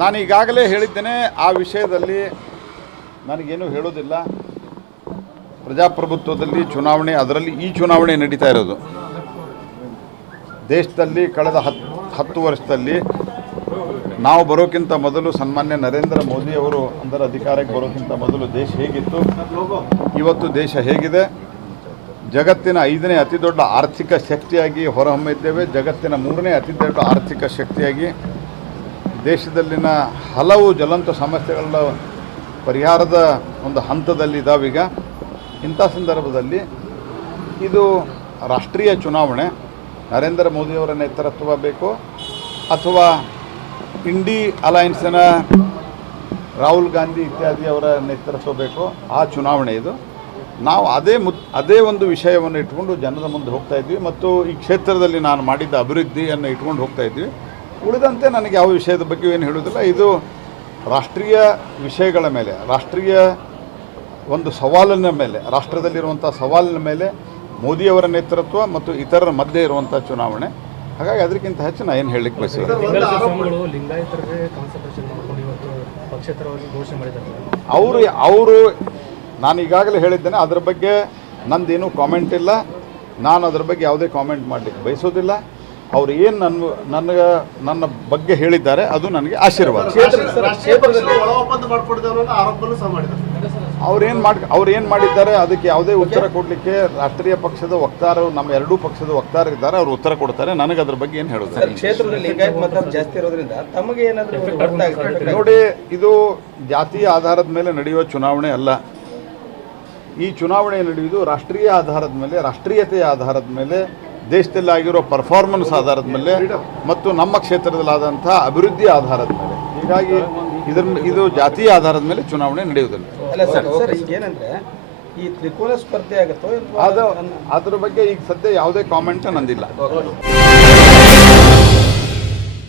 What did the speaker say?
ನಾನು ಈಗಾಗಲೇ ಹೇಳಿದ್ದೇನೆ, ಆ ವಿಷಯದಲ್ಲಿ ನನಗೇನು ಹೇಳೋದಿಲ್ಲ. ಪ್ರಜಾಪ್ರಭುತ್ವದಲ್ಲಿ ಚುನಾವಣೆ, ಅದರಲ್ಲಿ ಈ ಚುನಾವಣೆ ನಡೀತಾ ಇರೋದು. ದೇಶದಲ್ಲಿ ಕಳೆದ ಹತ್ತು ಹತ್ತು ವರ್ಷದಲ್ಲಿ ನಾವು ಬರೋಕ್ಕಿಂತ ಮೊದಲು ಸನ್ಮಾನ್ಯ ನರೇಂದ್ರ ಮೋದಿ ಅವರು ಅಂದರೆ ಅಧಿಕಾರಕ್ಕೆ ಬರೋಕ್ಕಿಂತ ಮೊದಲು ದೇಶ ಹೇಗಿತ್ತು, ಇವತ್ತು ದೇಶ ಹೇಗಿದೆ ಜಗತ್ತಿನ ಐದನೇ ಅತಿ ದೊಡ್ಡ ಆರ್ಥಿಕ ಶಕ್ತಿಯಾಗಿ ಹೊರಹೊಮ್ಮಿದ್ದೇವೆ. ಜಗತ್ತಿನ ಮೂರನೇ ಅತಿ ದೊಡ್ಡ ಆರ್ಥಿಕ ಶಕ್ತಿಯಾಗಿ ದೇಶದಲ್ಲಿನ ಹಲವು ಜ್ವಲಂತ ಸಮಸ್ಯೆಗಳ ಪರಿಹಾರದ ಒಂದು ಹಂತದಲ್ಲಿ ಇದಾವೀಗ. ಇಂಥ ಸಂದರ್ಭದಲ್ಲಿ ಇದು ರಾಷ್ಟ್ರೀಯ ಚುನಾವಣೆ. ನರೇಂದ್ರ ಮೋದಿಯವರ ನೇತೃತ್ವ ಬೇಕು ಅಥವಾ ಇಂಡಿ ಅಲಯನ್ಸಿನ ರಾಹುಲ್ ಗಾಂಧಿ ಇತ್ಯಾದಿ ಅವರ ನೇತೃತ್ವ ಬೇಕು. ಆ ಚುನಾವಣೆ ಇದು. ನಾವು ಅದೇ ಮುದ್ ಅದೇ ಒಂದು ವಿಷಯವನ್ನು ಇಟ್ಕೊಂಡು ಜನರ ಮುಂದೆ ಹೋಗ್ತಾ ಇದ್ವಿ ಮತ್ತು ಈ ಕ್ಷೇತ್ರದಲ್ಲಿ ನಾನು ಮಾಡಿದ್ದ ಅಭಿವೃದ್ಧಿಯನ್ನು ಇಟ್ಕೊಂಡು ಹೋಗ್ತಾ ಇದ್ವಿ. ಉಳಿದಂತೆ ನನಗೆ ಯಾವ ವಿಷಯದ ಬಗ್ಗೆ ಏನು ಹೇಳೋದಿಲ್ಲ ಇದು ರಾಷ್ಟ್ರೀಯ ವಿಷಯಗಳ ಮೇಲೆ ರಾಷ್ಟ್ರೀಯ ಒಂದು ಸವಾಲಿನ ಮೇಲೆ ರಾಷ್ಟ್ರದಲ್ಲಿರುವಂಥ ಸವಾಲಿನ ಮೇಲೆ ಮೋದಿಯವರ ನೇತೃತ್ವ ಮತ್ತು ಇತರರ ಮಧ್ಯೆ ಇರುವಂಥ ಚುನಾವಣೆ. ಹಾಗಾಗಿ ಅದಕ್ಕಿಂತ ಹೆಚ್ಚು ನಾನು ಏನು ಹೇಳಲಿಕ್ಕೆ ಬಯಸಿಲ್ಲ ಲಿಂಗಾಯತ ಸ್ವಾಮಿಗಳು ಲಿಂಗಾಯತರಿಗೆ ಕಾನ್ಸಂಟ್ರೇಷನ್ ಮಾಡ್ಕೊಂಡು ಇವತ್ತು ಪಕ್ಷೇತರವಾಗಿ ಘೋಷಣೆ ಮಾಡಿದ್ದಾರೆ. ಅವರು ಅವರು ನಾನು ಈಗಾಗಲೇ ಹೇಳಿದ್ದೇನೆ ಅದರ ಬಗ್ಗೆ ನಂದೇನೂ ಕಾಮೆಂಟ್ ಇಲ್ಲ. ನಾನು ಅದರ ಬಗ್ಗೆ ಯಾವುದೇ ಕಾಮೆಂಟ್ ಮಾಡಲಿಕ್ಕೆ ಬಯಸೋದಿಲ್ಲ. ಅವ್ರು ಏನು ನನ್ನ ನನಗೆ ನನ್ನ ಬಗ್ಗೆ ಹೇಳಿದ್ದಾರೆ ಅದು ನನಗೆ ಆಶೀರ್ವಾದ. ಅವ್ರೇನು ಮಾಡಿ ಅವ್ರು ಏನು ಮಾಡಿದ್ದಾರೆ ಅದಕ್ಕೆ ಯಾವುದೇ ಉತ್ತರ ಕೊಡಲಿಕ್ಕೆ ರಾಷ್ಟ್ರೀಯ ಪಕ್ಷದ ವಕ್ತಾರರು ನಮ್ಮ ಎರಡೂ ಪಕ್ಷದ ವಕ್ತಾರರಿದ್ದಾರೆ ಅವರು ಉತ್ತರ ಕೊಡ್ತಾರೆ. ನನಗೆ ಅದ್ರ ಬಗ್ಗೆ ಏನು ಹೇಳೋದು ಕ್ಷೇತ್ರದಲ್ಲಿ ಲಿಂಗಾಯತ್ ಮತ ಜಾಸ್ತಿ ಇರೋದ್ರಿಂದ ತಮಗೆ ಏನಾದರೂ ಹೊರತಾಗಿ ನೋಡಿ ಇದು ಜಾತಿಯ ಆಧಾರದ ಮೇಲೆ ನಡೆಯುವ ಚುನಾವಣೆ ಅಲ್ಲ. ಈ ಚುನಾವಣೆ ನಡೆಯುವುದು ರಾಷ್ಟ್ರೀಯ ಆಧಾರದ ಮೇಲೆ ರಾಷ್ಟ್ರೀಯತೆಯ ಆಧಾರದ ಮೇಲೆ ದೇಶದಲ್ಲಿ ಆಗಿರೋ ಪರ್ಫಾರ್ಮೆನ್ಸ್ ಆಧಾರದ ಮೇಲೆ ಮತ್ತು ನಮ್ಮ ಕ್ಷೇತ್ರದಲ್ಲಾದಂಥ ಅಭಿವೃದ್ಧಿ ಆಧಾರದ ಮೇಲೆ. ಹೀಗಾಗಿ ಇದರ ಇದು ಜಾತಿಯ ಆಧಾರದ ಮೇಲೆ ಚುನಾವಣೆ ನಡೆಯುವುದಿಲ್ಲ. ಅಲ್ಲ ಸರ್ ಸರ್ ಈಗ ಏನಂದ್ರೆ ಈ ತ್ರಿಕೋನ ಸ್ಪರ್ಧೆ ಆಗುತ್ತೋ ಅದು ಅದ್ರ ಬಗ್ಗೆ ಈಗ ಸದ್ಯ ಯಾವುದೇ ಕಾಮೆಂಟ್ ನಂದಿಲ್ಲ.